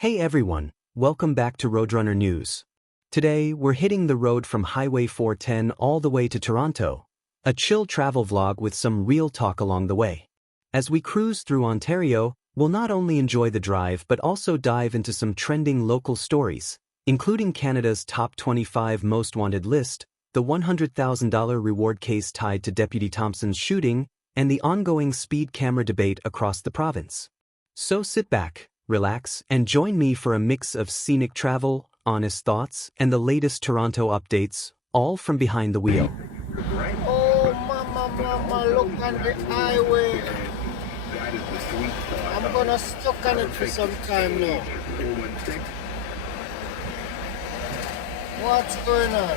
Hey everyone, welcome back to Roadrunner News. Today, we're hitting the road from Highway 410 all the way to Toronto. A chill travel vlog with some real talk along the way. As we cruise through Ontario, we'll not only enjoy the drive but also dive into some trending local stories, including Canada's top 25 most wanted list, the $100,000 reward case tied to Deputy Thompson's shooting, and the ongoing speed camera debate across the province. So sit back, relax, and join me for a mix of scenic travel, honest thoughts, and the latest Toronto updates, all from behind the wheel. Oh, mama, look on the highway. I'm gonna stuck on it for some time now. What's going on?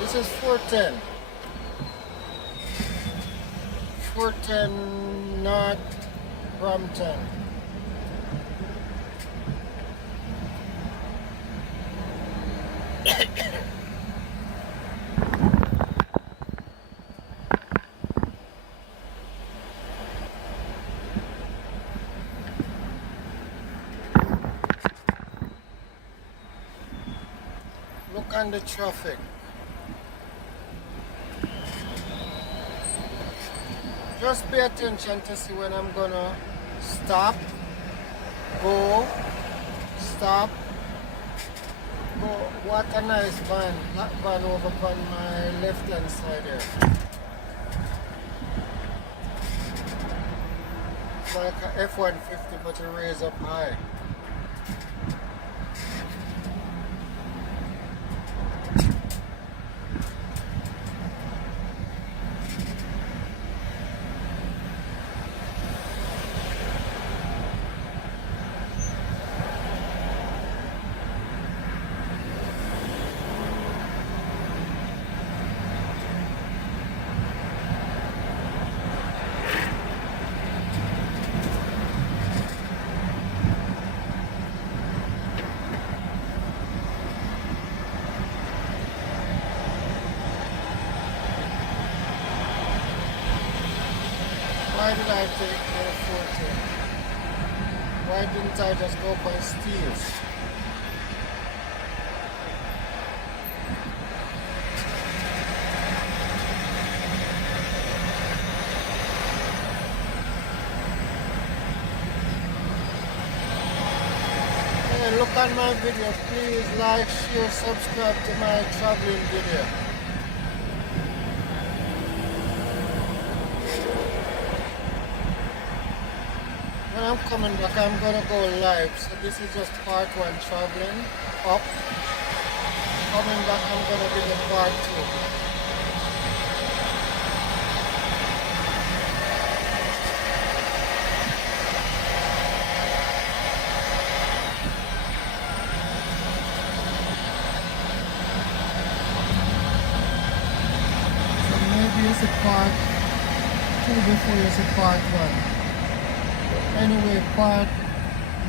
This is 410. 410 North Brampton. Look on the traffic. Just pay attention to see when I'm gonna stop, go, stop, go. What a nice van, that van over on my left hand side there. It's like a F-150 but it raised up high. Why did I take the 14? Why didn't I just go by steers? Hey, look at my video. Please like, share, subscribe to my traveling video. When I'm coming back, I'm gonna go live. So this is just part one traveling up. Coming back, I'm gonna do the part two. So maybe it's a part two before it's a part one. Anyway, part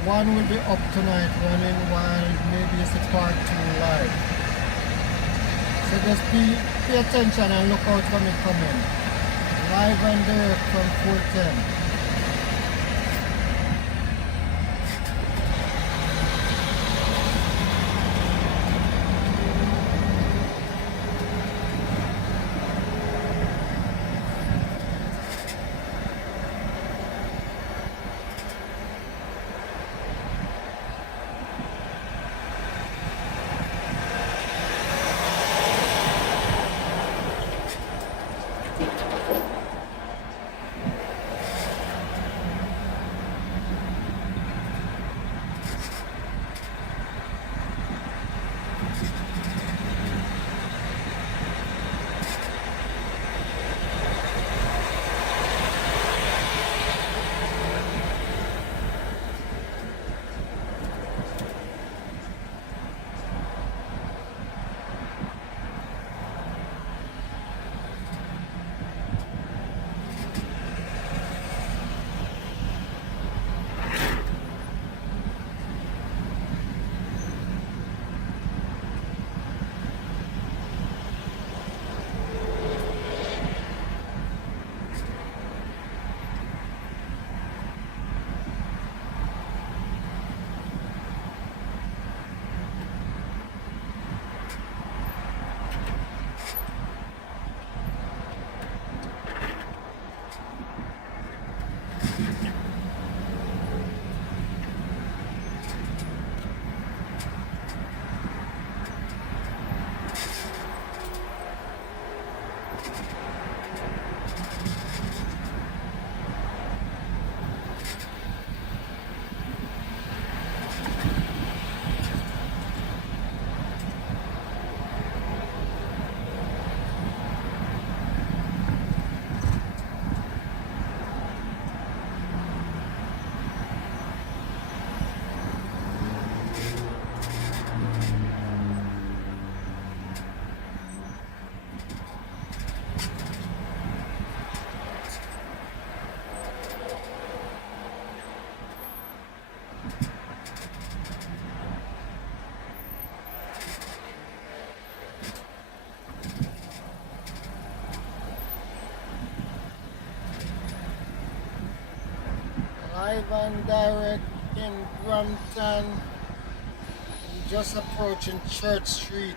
one will be up tonight running while maybe it's a part two live. So just pay attention and look out for me coming. Live and direct from 410. live and direct in Brampton. I'm just approaching Church Street.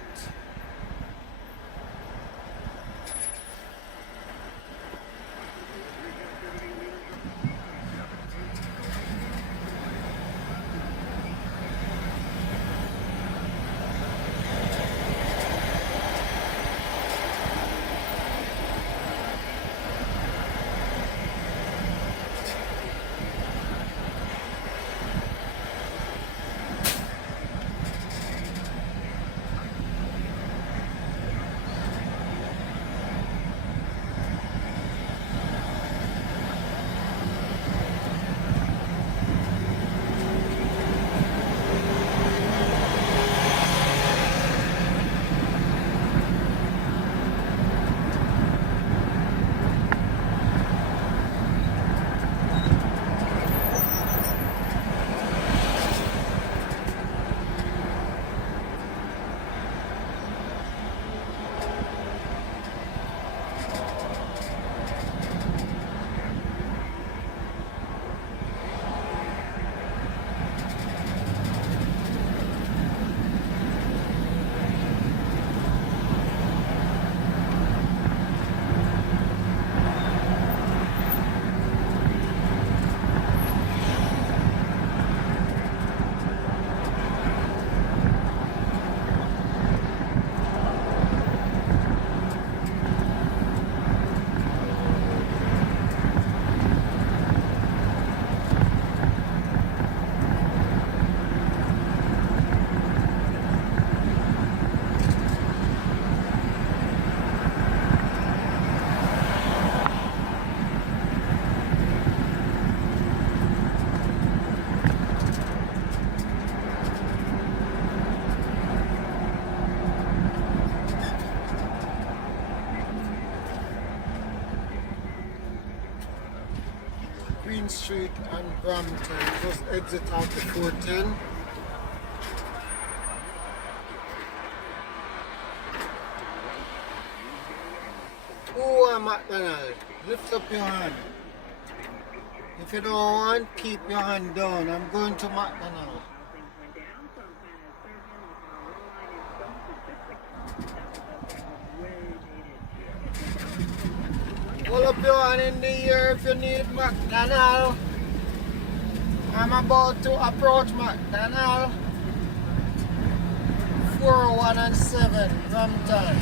Queen Street and Brampton. Just exit out the 410. Oh, I'm McDonald. Lift up your hand. If you don't want, keep your hand down. I'm going to McDonald. Hold up your hand in the air if you need McDonald. I'm about to approach McDonald. 401 and 7, Brampton.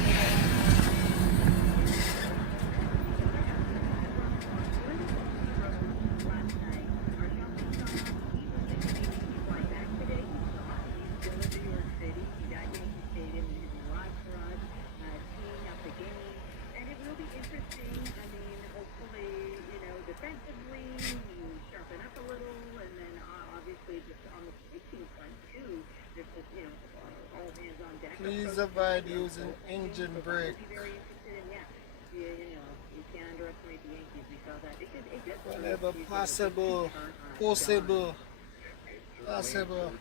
Please avoid using engine brake. Whenever possible. Possible. Possible.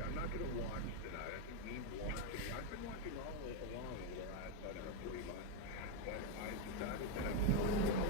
I'm not going to watch tonight. I think me watching. I've been watching all along over the last, I don't know, 3 months. But I decided that I'm not going to watch.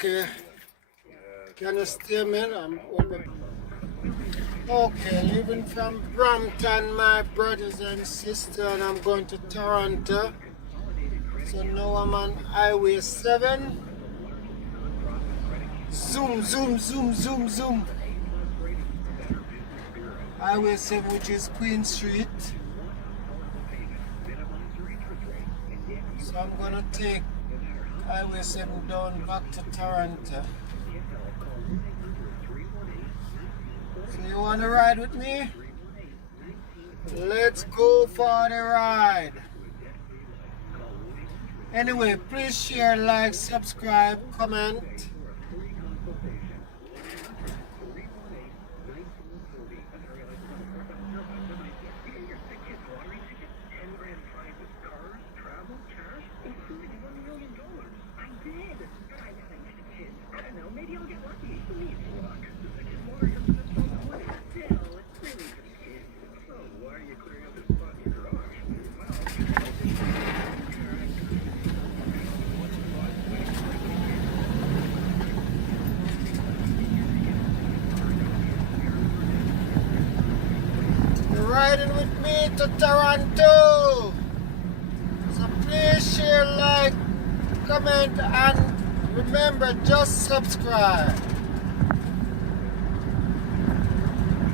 Okay. Can you steer me? I'm open. Okay, leaving from Brampton, my brothers and sisters, and I'm going to Toronto. So now I'm on Highway 7. Zoom, zoom, zoom, zoom, zoom. Highway 7, which is Queen Street. So I'm gonna take Highway 7 down back to Toronto. So you wanna ride with me? Let's go for the ride. Anyway, please share, like, subscribe, comment. Riding with me to Toronto. So please share, like, comment, and remember, just subscribe.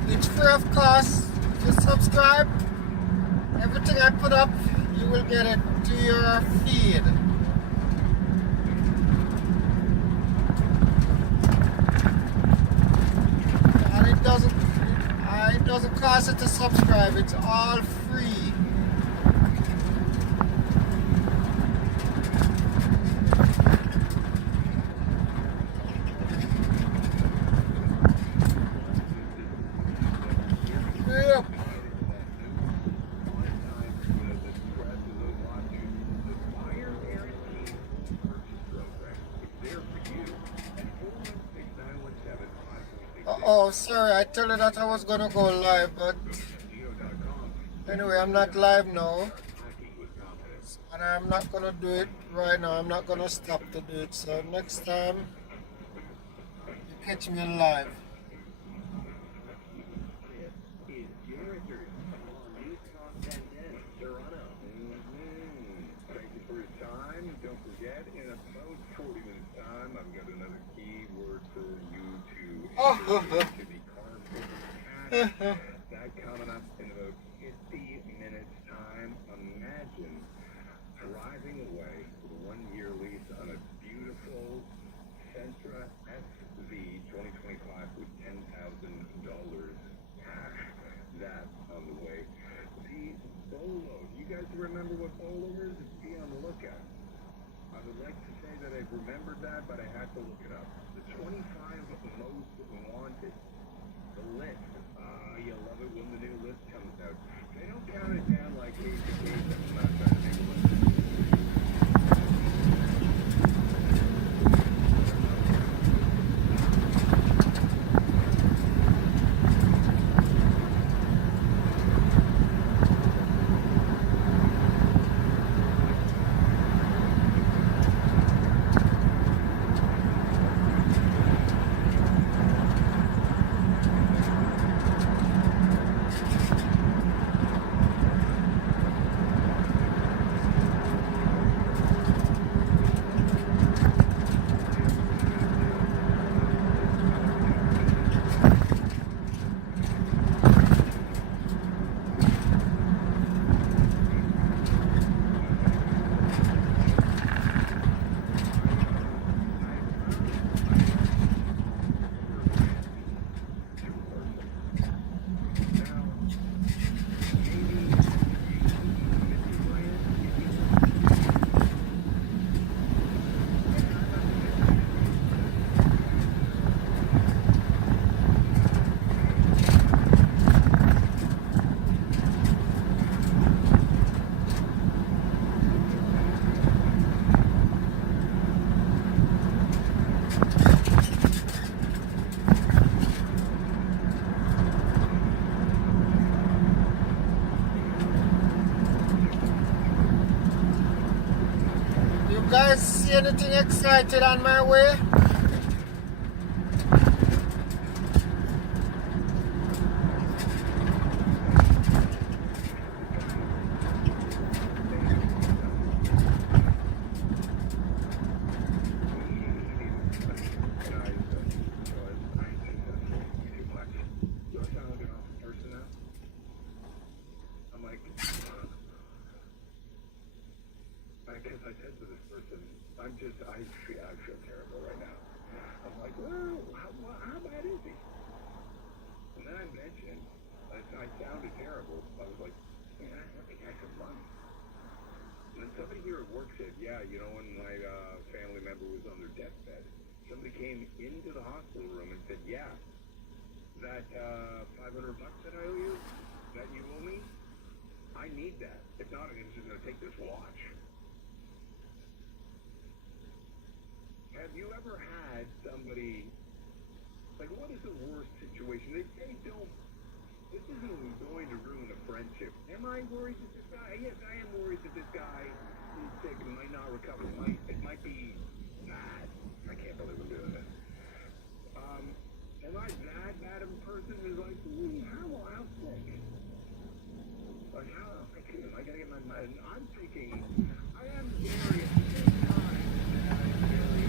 It's free of cost. If you subscribe, everything I put up, you will get it to your feed. And it doesn't cost you to subscribe. It's all free. Yep. Oh, sorry, I told you that I was gonna go live, but anyway, I'm not live now, and I'm not gonna do it right now. I'm not gonna stop to do it, so next time you catch me live. Thank you for your time. Don't forget, in about 40 minutes' time, I've got another keyword for you to be careful. That coming up in about 50 minutes' time. Imagine driving away with a 1-year lease on a beautiful Sentra SV 2025 with $10,000 cash. That on the way. The Bolo. You guys remember what Bolo is? Be on the lookout. I would like to say that I've remembered that, but I had to look it up. The 25 most wanted. The list. You'll love it when the new list comes out. They don't count it down like we do. I'm not trying to make a list. Guys, see anything excited on my way? because I said to this person, I feel terrible right now. I'm like, well, how bad is he? And then I mentioned, I sounded terrible. I was like, man, I think I have money. And then somebody here at work said, yeah, you know, when my family member was on their deathbed, somebody came into the hospital room and said, yeah, that $500 that I owe you, that you owe me, I need that. If not, I'm just going to take this watch. Have you ever had somebody, like, what is the worst situation? They say, this isn't going to ruin a friendship. Am I worried that this guy, yes, I am worried that this guy is sick and might not recover. It might be bad. I can't believe I'm doing this. Am I that bad of a person who's like, how sick? Like, I gotta get my mind. I'm thinking, I am scary at the same time. I'm scary.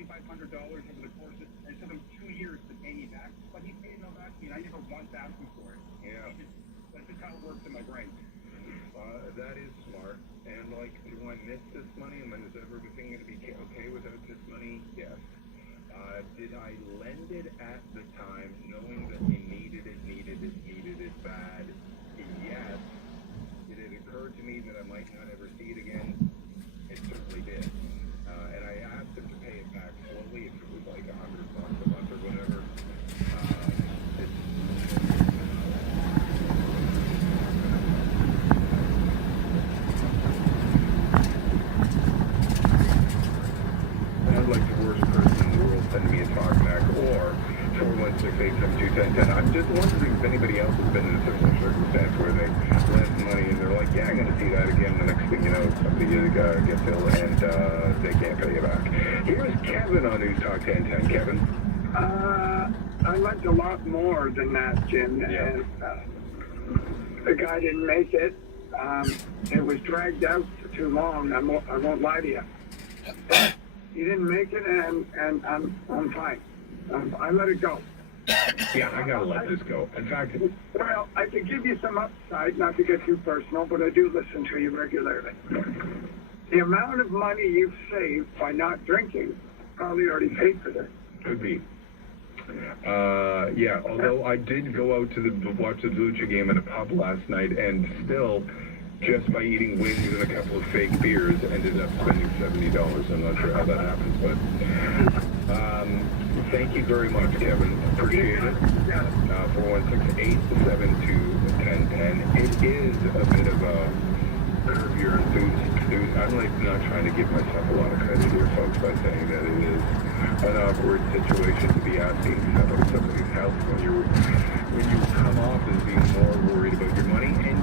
$2,500 over the course of, it took him 2 years to pay me back, but he paid no back to me, and I never once asked him for it. Yeah. That's just how it works in my brain. That is smart. And, like, do I miss this money? I mean, is everything going to be okay without this money? Yes. Did I lend it at the time, knowing that he needed it bad? Yes. Did it occur to me that I might not ever see it again? It certainly did. And I asked him to pay it back slowly, if it was like $100 a month or whatever. Sounds like the worst person in the world sending me a talk back, or 416-872-1010. I'm just wondering if anybody else has been in a similar circumstance where they lent money and they're like, yeah, I'm going to see that again. The next thing you know, somebody gets ill and they can't pay you back. Here's Kevin on NewsTalk 1010. Kevin? I lent a lot more than that, Jim. Yeah. And the guy didn't make it. It was dragged out for too long. I won't lie to you. He didn't make it, and I'm fine. I let it go. Yeah, I gotta let this go. In fact, well, I could give you some upside, not to get too personal, but I do listen to you regularly. The amount of money you've saved by not drinking probably already paid for this. could be. Yeah, although I did go out to watch the Lucha game in a pub last night, and still, just by eating wings and a couple of fake beers, ended up spending $70. I'm not sure how that happens, but thank you very much, Kevin. Appreciate it. 416-872-1010. It is a bit of a curb your enthusiasm. I'm like not trying to give myself a lot of credit here, folks, by saying that it is an awkward situation to be asking about somebody's health when you come off as being more worried about your money. And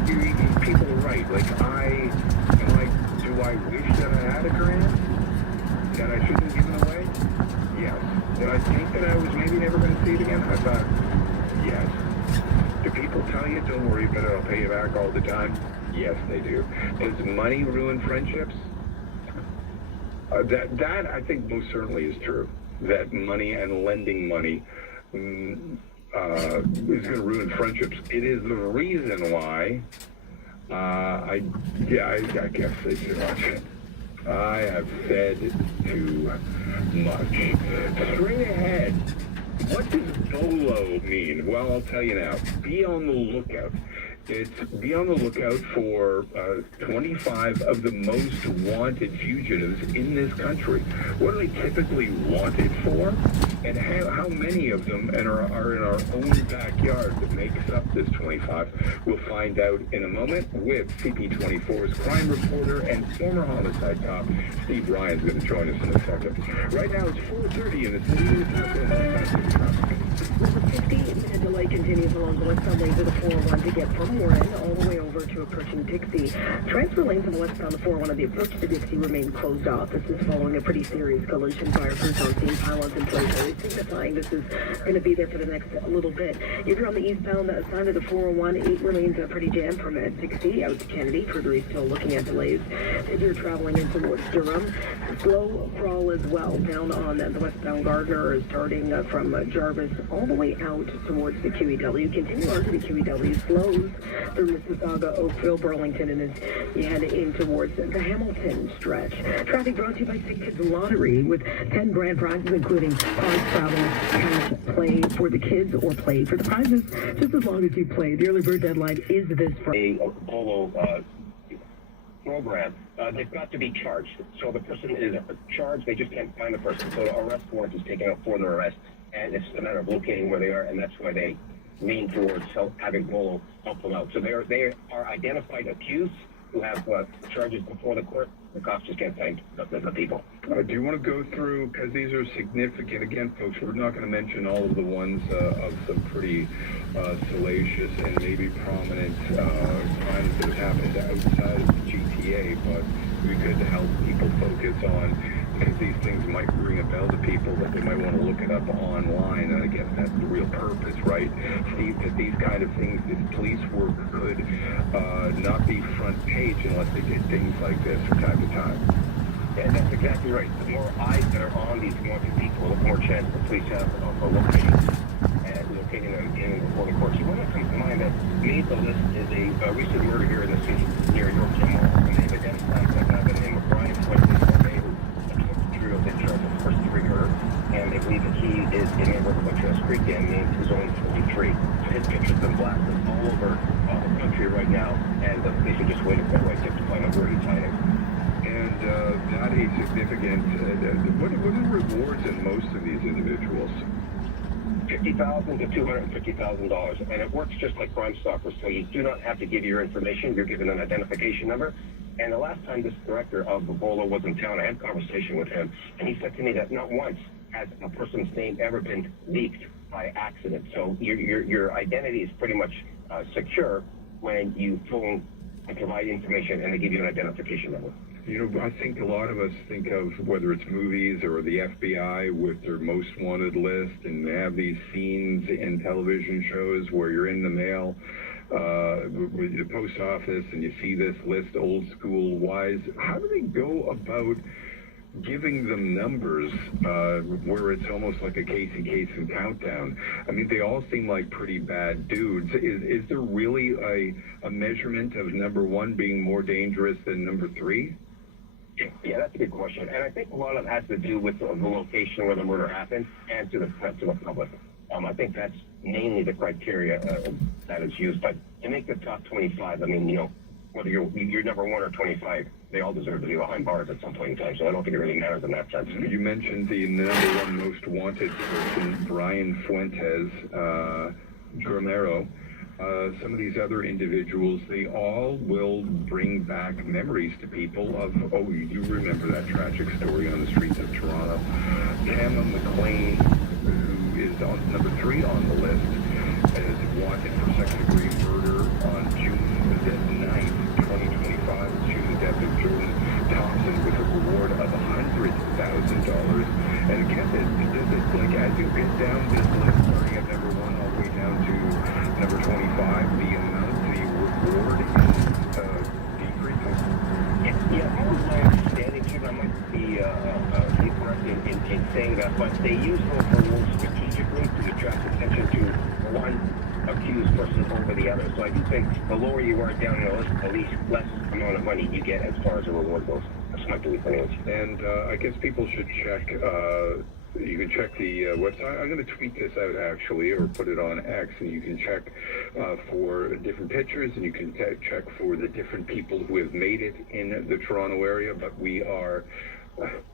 people are right. Like do I wish that I had a grant that I shouldn't have given away? Yes. Did I think that I was maybe never going to see it again? I thought, yes. Do people tell you, don't worry about it, I'll pay you back all the time? Yes, they do. Does money ruin friendships? That I think most certainly is true. That money and lending money is going to ruin friendships. It is the reason why I can't say too much. I have said too much. Straight ahead. What does BOLO mean? Well, I'll tell you now. Be on the lookout. Be on the lookout for 25 of the most wanted fugitives in this country. What are they typically wanted for? And how many of them are in our own backyard that makes up this 25? We'll find out in a moment with CP24's crime reporter and former homicide cop, Steve Ryan's going to join us in a second. Right now it's 4:30 in the city of Seth. Well, the 50-minute delay continues along the westbound lanes of the 401 to get from Warren all the way over to approaching Dixie. Transfer lanes on the westbound of 401 of the approach to Dixie remain closed off. This is following a pretty serious collision. Fire crews on scene, pylons in place, signifying this is going to be there for the next little bit. If you're on the eastbound side of the 401, 8 remains pretty jammed from Dixie out to Kennedy. Further east still looking at delays. If you're traveling in towards Durham, slow crawl as well down on the westbound Gardner, starting from Jarvis all the way out towards the QEW. Continue on to the QEW, slows through Mississauga, Oakville, Burlington, and as you head in towards the Hamilton stretch. Traffic brought to you by St. Kitts Lottery with 10 grand prizes, including prize travel, cash, play for the kids, or play for the prizes, just as long as you play. The early bird deadline is this Friday. A polo program, they've got to be charged. So the person is charged, they just can't find the person. So the arrest warrant is taken out for their arrest, and it's a matter of locating where they are, and that's why they lean towards having polo help them out. So they are identified accused who have charges before the court. The cops just can't find the people. Do you want to go through, because these are significant, again, folks, we're not going to mention all of the ones of some pretty salacious and maybe prominent crimes that have happened outside of the GTA, but it would be good to help people focus on, because these things might ring a bell to people that they might want to look it up online, and I guess that's the real purpose, right, Steve, that these kind of things, this police work could not be front page unless they did things like this from time to time. And that's exactly right. The more eyes that are on these wanted people, the more chance the police have of locating them in before the courts. One that comes to mind that made the list is a recent murder here in the city near Yorktown Mall. And they've identified the name of Brian Fuentes, who was in charge of the first degree murder, and they believe that he is a member of a Trails Creek gang named his own 43. So his picture's been blasted all over the country right now, and the police are just waiting for the right tip to find out where he's hiding. And not a significant, what are the rewards in most of these individuals? $50,000 to $250,000, and it works just like Crime Stoppers. So you do not have to give your information. You're given an identification number. And the last time this director of Ebola was in town, I had a conversation with him, and he said to me that not once has a person's name ever been leaked by accident. So your identity is pretty much secure when you phone and provide information, and they give you an identification number. You know, I think a lot of us think of whether it's movies or the FBI with their most wanted list, and they have these scenes in television shows where you're in the mail with the post office and you see this list old school wise. How do they go about giving them numbers where it's almost like a Casey Kasem countdown? I mean, they all seem like pretty bad dudes. Is there really a measurement of number one being more dangerous than number three? Yeah, that's a good question. And I think a lot of it has to do with the location where the murder happened and to the threat to the public. I think that's mainly the criteria that is used. But to make the top 25, I mean, you know, whether you're number 1 or 25, they all deserve to be behind bars at some point in time. So I don't think it really matters in that sense. You mentioned the number one most wanted person, Brian Fuentes, Romero. some of these other individuals, they all will bring back memories to people of, oh, you remember that tragic story on the streets of Toronto. Emma McLean, who is on number 3 on the list, is wanted for second-degree murder on June the 9th, 2025. Shooting Deputy Thompson with a reward of $100,000. And again, like as you get down this list, starting at number 1 all the way down to number 25, the amount, the reward is decreasing. Yeah, that was my understanding, too. I might be incorrect in saying that, but they use those rewards strategically to attract attention to one accused person over the other. So I do think the lower you are down the list, the least less amount of money you get as far as a reward goes. That's my belief anyways. And I guess people should check, you can check the website. I'm going to tweet this out actually, or put it on X, and you can check for different pictures, and you can check for the different people who have made it in the Toronto area. But we are,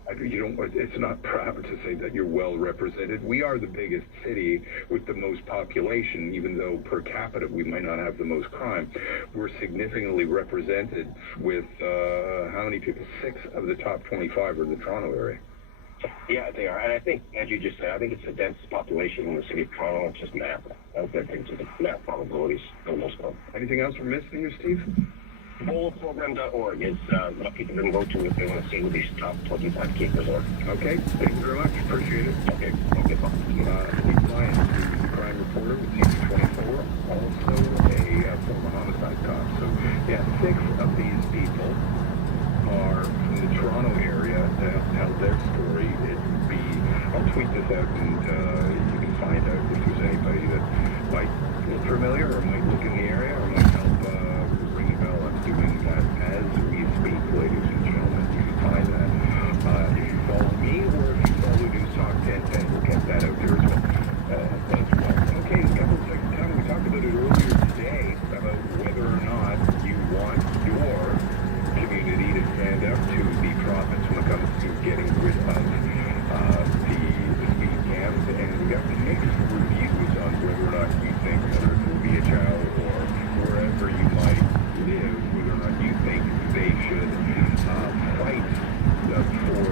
it's not proud to say that you're well represented. We are the biggest city with the most population, even though per capita we might not have the most crime. We're significantly represented with how many people? 6 of the top 25 are the Toronto area. Yeah, they are. And I think, as you just said, I think it's the densest population in the city of Toronto. It's just math. I think it's the math probabilities for the most part. Anything else we're missing here, Steve? Bowlprogram.org is what people can go to if they want to see who these top 25 keepers are. Okay, thank you very much. Appreciate it. Okay, Steve Lyons, who's the crime reporter with TV24, also a former homicide cop. So, yeah, 6 of these people are from the Toronto area that tell their story. It would be, I'll tweet this out, and you can find out if there's anybody that might look familiar or might look in the area or might help ring a bell. I'm doing that as we speak, ladies and gentlemen. You can find that if you follow me or if you follow NewsTalk 1010. We'll get that out there as well. Thanks, well. Okay, a couple of seconds time. We talked about it earlier today about whether or not you want your community to stand up to the province when it comes to getting rid of the speed cams, and we got mixed reviews on whether or not you think, whether it will be a child or wherever you might live, whether or not you think they should fight for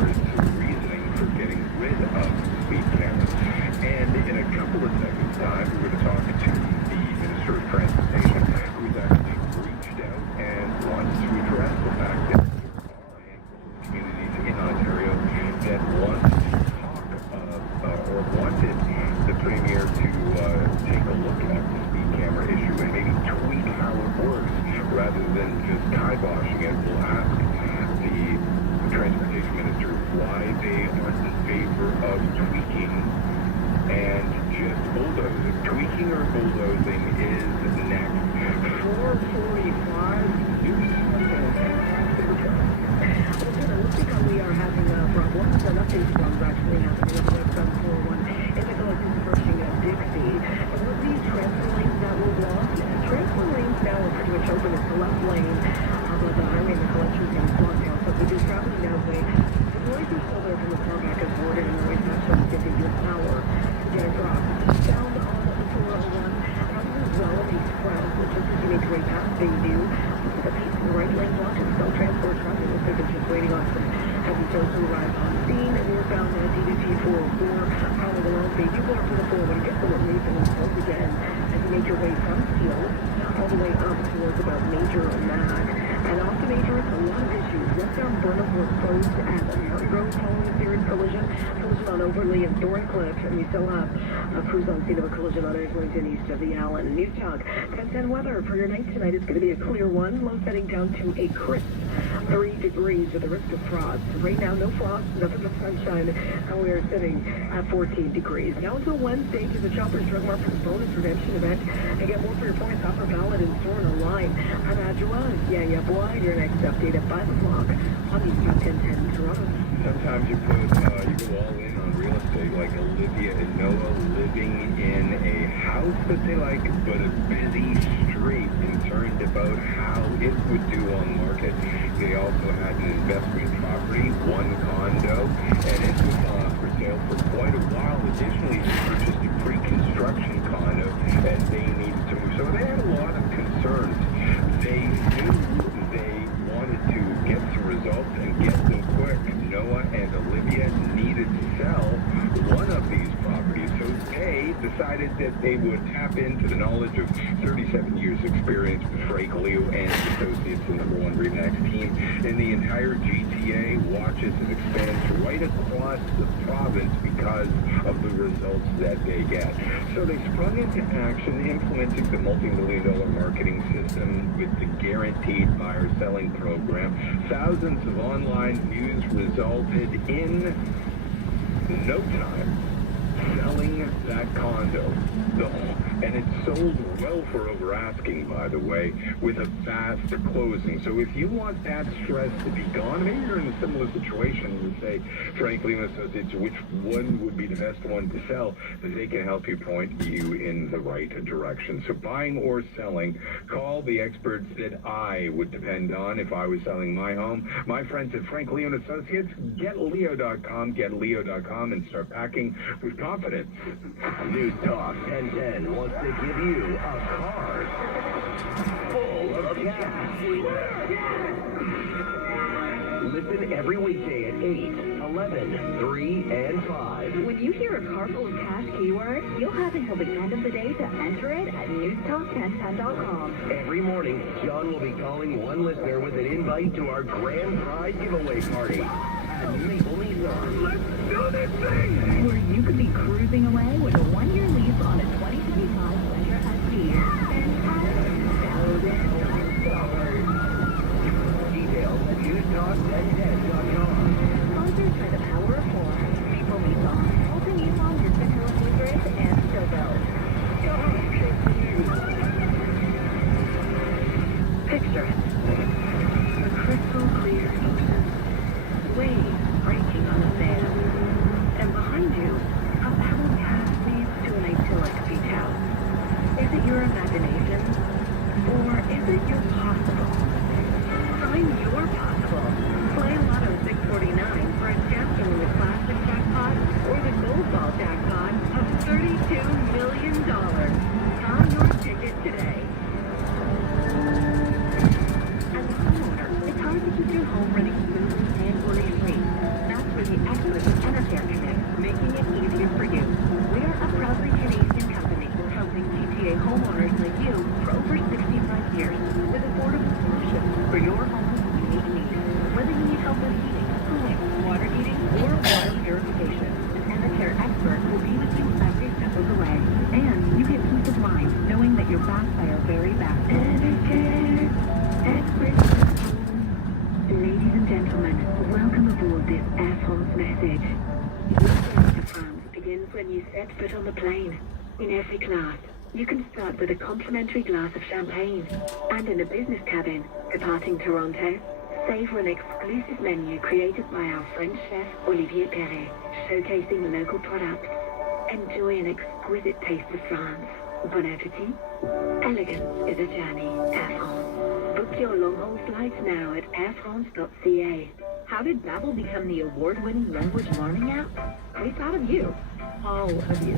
reasoning for getting rid of speed cameras. And in a couple of seconds time, we're going to talk to the Minister of Transportation, who's actually reached out and wants to address the fact that communities in Ontario that want to talk or wanted the Premier to take a look at the speed camera issue and maybe tweak how it works rather than just kiboshing it. We'll ask the Transportation Minister why they aren't in favor of tweaking and just bulldozing. Tweaking or bulldozing is next. 4:45 news. Looks like we are having problems. An update problems actually happening on the westbound 401 in the collective approaching Dixie. And with these transfer lanes that were blocked, transfer lanes now are pretty much open. It's the left lane of the highway and the collection is blocked now. So if you're traveling that way, the noise is still there from the car back and forward, and the noise has to get into your power to get across. Down on the 401, as well as these Crouse, which is as you make your way past Bayview. The piece of the right lane blocked and still transport traffic. Looks like it's just waiting on some heavy tows to arrive on scene. Northbound DVT 404, following along Bayview Bar to the 4 when you get to the leaf and it's closed again as you make your way from Steele all the way up towards about Major Mag. And off the Major, it's a lot of issues. Westbound Burnham was closed at Martin Road following a serious collision on Overley and Thorncliffe, and we still have crews on scene of a collision on Islington east of the Allen. NewsTalk 1010 weather for your night tonight is going to be a clear one, low setting down to a crisp 3 degrees with a risk of frost. Right now, no frost, nothing but sunshine, and we are sitting at 14 degrees. Now until Wednesday to the Choppers Drug Market bonus redemption event, and get more for your points off our ballot and store on a line. I'm Adjua, yeah, boy, your next update at 5 o'clock on NewsTalk 1010 Toronto. Sometimes you go all in on real estate, like Olivia and Noah living in a house that they like, but a busy street, concerned about how it would do on market. They also had an investment property, 1 condo, and it was for sale for quite a while. Additionally, they purchased a pre-construction condo, and they needed to move. So they had a They would tap into the knowledge of 37 years experience with Frank Leo and Associates, the #1 RE/MAX team in the entire GTA. Watches and expands right across the province because of the results that they get. So they sprung into action, implementing the multi-million-dollar marketing system with the guaranteed buyer selling program. Thousands of online views resulted in no time selling that condo. And it sold well for over asking, by the way, with a fast closing. So if you want that stress to be gone, maybe you're in a similar situation with, say, Frank Leo Associates, which one would be the best one to sell, they can help you point you in the right direction. So buying or selling, call the experts that I would depend on if I was selling my home. My friends at Frank Leo Associates, getleo.com, and start packing with confidence. NewsTalk 1010 wants to give you a car full of gas. Listen every weekday at 8, 11, 3, and 5. When you hear a car full of cash keyword, you'll have until the end of the day to enter it at NewsTalk1010.com. Every morning, John will be calling one listener with an invite to our grand prize giveaway party at Maple Nissan. Let's do this thing! Where you could be cruising away with a 1-year lease on a 2025 Pleasure ST. Details at NewsTalk1010.com. Sponsored by the Power of 4, Maple Nissan, Alta Nissan, your Central Madrid, and Stillville. Picture it. A crystal clear ocean. Waves breaking on the sand. And behind you, a pebbled path leads to an idyllic beach house. Is it your imagination? Or is it your possible? Find your possible. Play Lotto 649 for a jackpot in the classic jackpot or the gold ball jackpot of $32 million. Buy your ticket today. As a homeowner, it's hard to keep your home running smoothly and worry-free. That's where the experts at Enercare come in, making it easier for you. We are a proudly Canadian company, helping GTA homeowners like you for over 65 years with affordable solutions for your home's unique needs. Whether you need help with heating, cooling, water heating, or water purification, an Enercare expert will be with you every step of the way. And you get peace of mind knowing that you're backed by our very best Enercare experts. Ladies and gentlemen, welcome aboard this Air France message. Your journey to France begins when you set foot on the plane. In every class, you can start with a complimentary glass of champagne. And in a business cabin, departing Toronto, savor an exclusive menu created by our French chef, Olivier Perret, showcasing local products. Enjoy an exquisite taste of France. Bon appetit. Elegance is a journey. Air France. Book your long-haul flights now at airfrance.ca. How did Babbel become the award-winning language learning app? We thought of you. All of you.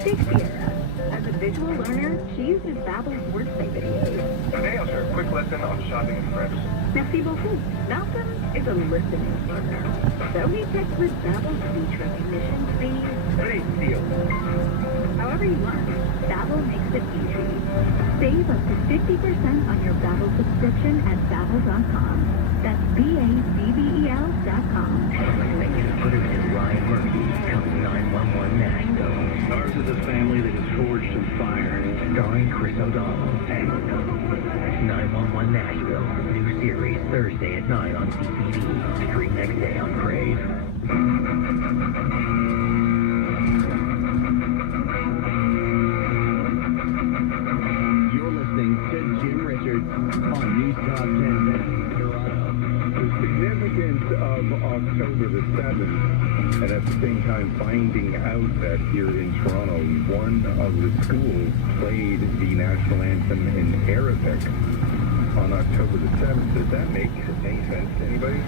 Take Sierra. As a visual learner, she uses Babbel's wordplay videos. Today I'll share a quick lesson on shopping in French. Merci beaucoup. Malcolm is a listening learner. So he checks with Babbel's speech recognition to be Great deal. however you learn. Babbel makes it easy. Save up to 50% on your Babbel subscription at Babbel.com. That's BABBEL.com. Executive producer Ryan Murphy comes 911 Nashville. Ours is a family that is forged in fire. Starring Chris O'Donnell. 911 Nashville. New series Thursday at 9 on CTV. Stream next day on Crave. You're listening to Jim Richards on NewsTalk 1010 Toronto. The significance of October the 7th, and at the same time finding out that here in Toronto, one of the schools played the national anthem in Arabic on October the 7th. Does that make any sense to anybody?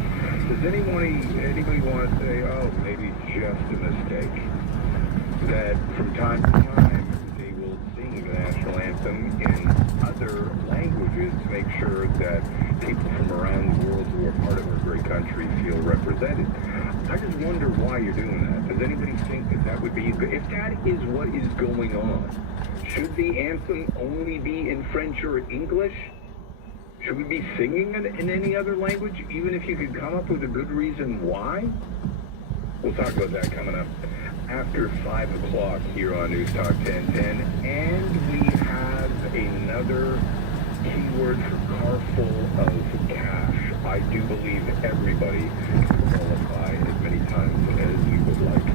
Does anybody want to say, oh, maybe it's just a mistake? That from time to time, they will sing the national anthem in other languages to make sure that people from around the world who are part of our great country feel represented. I just wonder why you're doing that. Does anybody think that that would be, if that is what is going on, Should the anthem only be in French or English? Should we be singing it in any other language, even if you could come up with a good reason why? We'll talk about that coming up after 5 o'clock here on News Talk 1010. And we have another keyword for car full of cash. I do believe everybody can qualify as many times as we would like,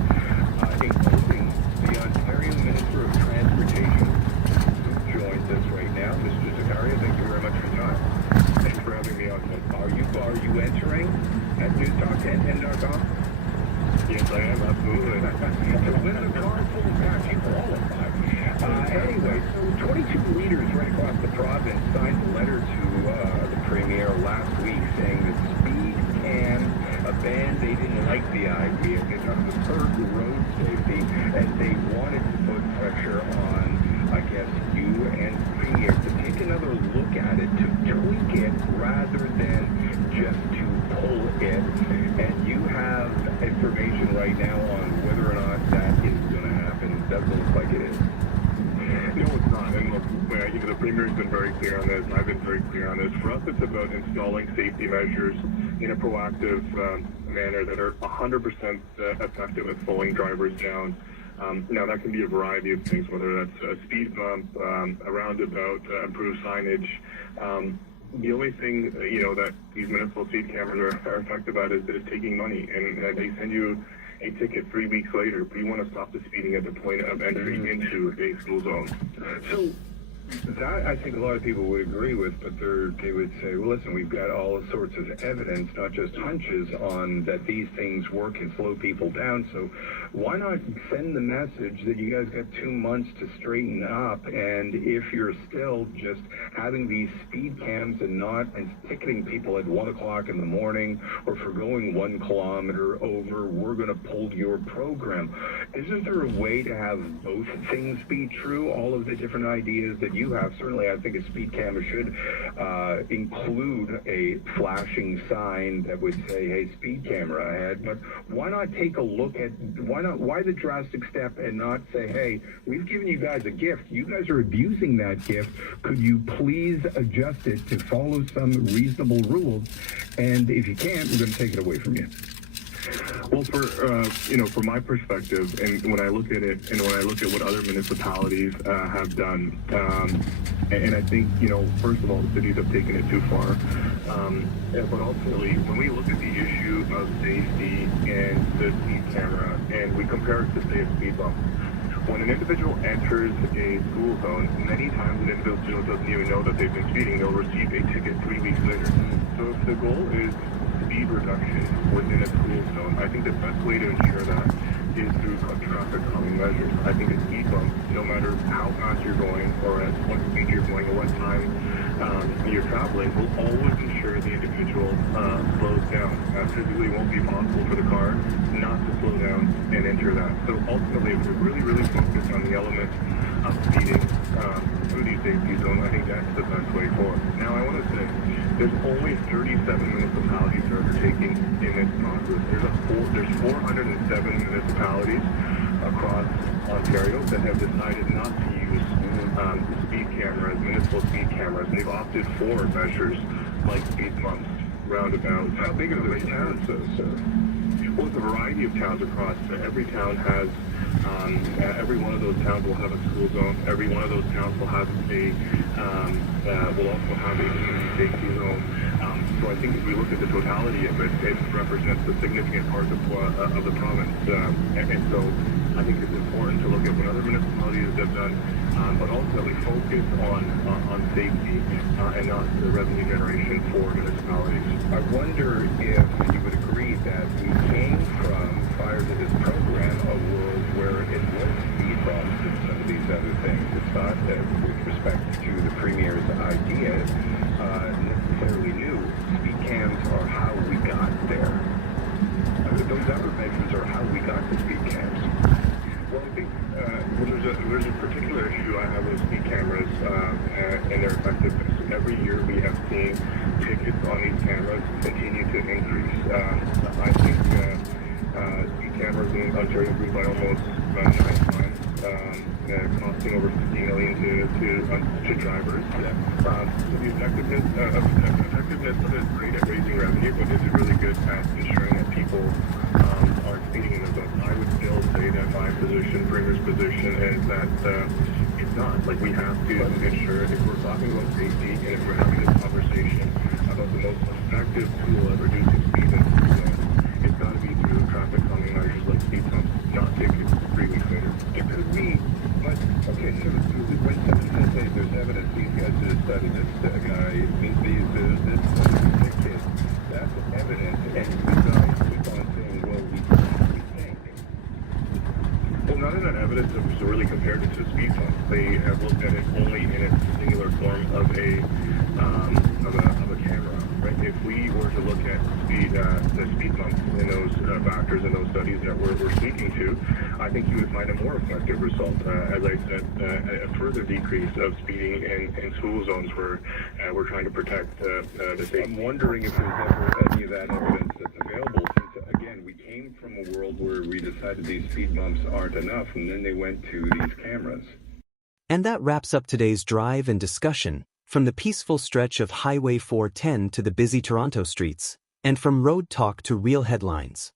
including the Ontario Minister of Transportation, who joins us right now. Mr. Zakaria, thank you very much for your time. Thanks for having me on. Are you entering at newstalk1010.com? Yes, I am, absolutely. To win a car full of cash, you qualify. Anyway, so 22 leaders right across the province signed a letter to the Premier last week saying that speed cams, a ban, they didn't like the idea. They thought it was hurt road safety, and they wanted to put pressure on, I guess, you and Premier to take another look at it, to tweak it rather than just to pull it. And you have information right now on whether or not that is going to happen. Doesn't look like it is. No, it's not. And look, the Premier's been very clear on this. I've been very clear on this. For us, it's about installing safety measures in a proactive manner that are 100% effective at slowing drivers down. Now, that can be a variety of things, whether that's a speed bump, a roundabout, improved signage. The only thing, that these municipal speed cameras are effective at is taking money, and they send you a ticket 3 weeks later. We want to stop the speeding at the point of entry into a school zone. So that I think a lot of people would agree with, but they would say, well, listen, we've got all sorts of evidence, not just hunches, on that these things work and slow people down. So why not send the message that you guys got 2 months to straighten up, and if you're still just having these speed cams and ticketing people at 1 o'clock in the morning, or for going 1 kilometer over, we're going to pull your program. Isn't there a way to have both things be true? All of the different ideas that you have, certainly I think a speed camera should include a flashing sign that would say, hey, speed camera ahead, but why not take a look at, why the drastic step and not say, hey, we've given you guys a gift, you guys are abusing that gift, could you please adjust it to follow some reasonable rules, and if you can't, we're going to take it away from you. Well, from my perspective, and when I look at it, and when I look at what other municipalities have done, and I think, first of all, cities have taken it too far. But ultimately, when we look at the issue of safety and the speed camera, and we compare it to, say, a speed bump, when an individual enters a school zone, many times an individual doesn't even know that they've been speeding. They'll receive a ticket 3 weeks later. So if the goal is speed reduction within a school zone, I think the best way to ensure that is through traffic calming measures. I think a speed bump, no matter how fast you're going or at what speed you're going or what time you're traveling, will always ensure the individual slows down. Physically, it won't be possible for the car not to slow down and enter that. So ultimately, if we're really, really focused on the element of speeding through these safety zones, I think that's the best way forward. Now, I want to say, there's only 37 municipalities that are undertaking in this process. There's 407 municipalities across Ontario that have decided not to use speed cameras, municipal speed cameras. They've opted for measures like speed bumps, roundabouts. How big are the towns, though, sir? Well, it's a variety of towns across. Every town has, every one of those towns will have a school zone. Every one of those towns will have will also have a community safety zone. So I think if we look at the totality of it, it represents a significant part of the province. And so I think it's important to look at what other municipalities have done, but ultimately focus on safety and not the revenue generation for municipalities. I wonder if you would agree that we came from, prior to this program, a world where it was speed bumps and some of these other things. It's not that, with respect to the Premier's idea, necessarily new. Speed cams are how we got there. Those other measures are how we got to speed cams. Well, I think there's a particular issue I have with speed cameras and their effectiveness. Every year we have seen tickets on these cameras continue to increase. I think speed cameras in Ontario grew by almost 9 times costing over $50 million to drivers. So the effectiveness of it is great at raising revenue, but is it really good at ensuring that people aren't speeding in the zone? I would still say that my position, Premier's position, is that it's not. Like, we have to ensure, if we're talking about safety and if we're having this conversation about the most effective tool at reducing speed in the zone, it's got to be through traffic calming measures like speed bumps, not tickets 3 weeks later. It could be, but okay, so when someone says there's evidence, these guys just studied this guy, this ticket, that's evidence, and you guys keep on saying, well, we think. Well, none of that evidence has really compared it to speed bumps. They have looked at it only in its singular form of a camera, right? If we were to look at the speed bumps in those factors in those studies that we're speaking to, I think you would find a more effective result. As I said, a further decrease of speeding in school zones where we're trying to protect the safety. I'm wondering if there's ever any of that evidence that's available, since, again, we came from a world where we decided these speed bumps aren't enough, and then they went to these cameras. And that wraps up today's drive and discussion, from the peaceful stretch of Highway 410 to the busy Toronto streets, and from road talk to real headlines.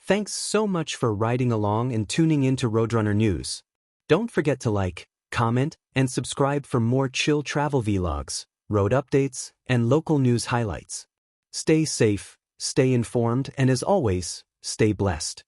Thanks so much for riding along and tuning in to Roadrunner News. Don't forget to like, comment, and subscribe for more chill travel vlogs, road updates, and local news highlights. Stay safe, stay informed, and as always, stay blessed.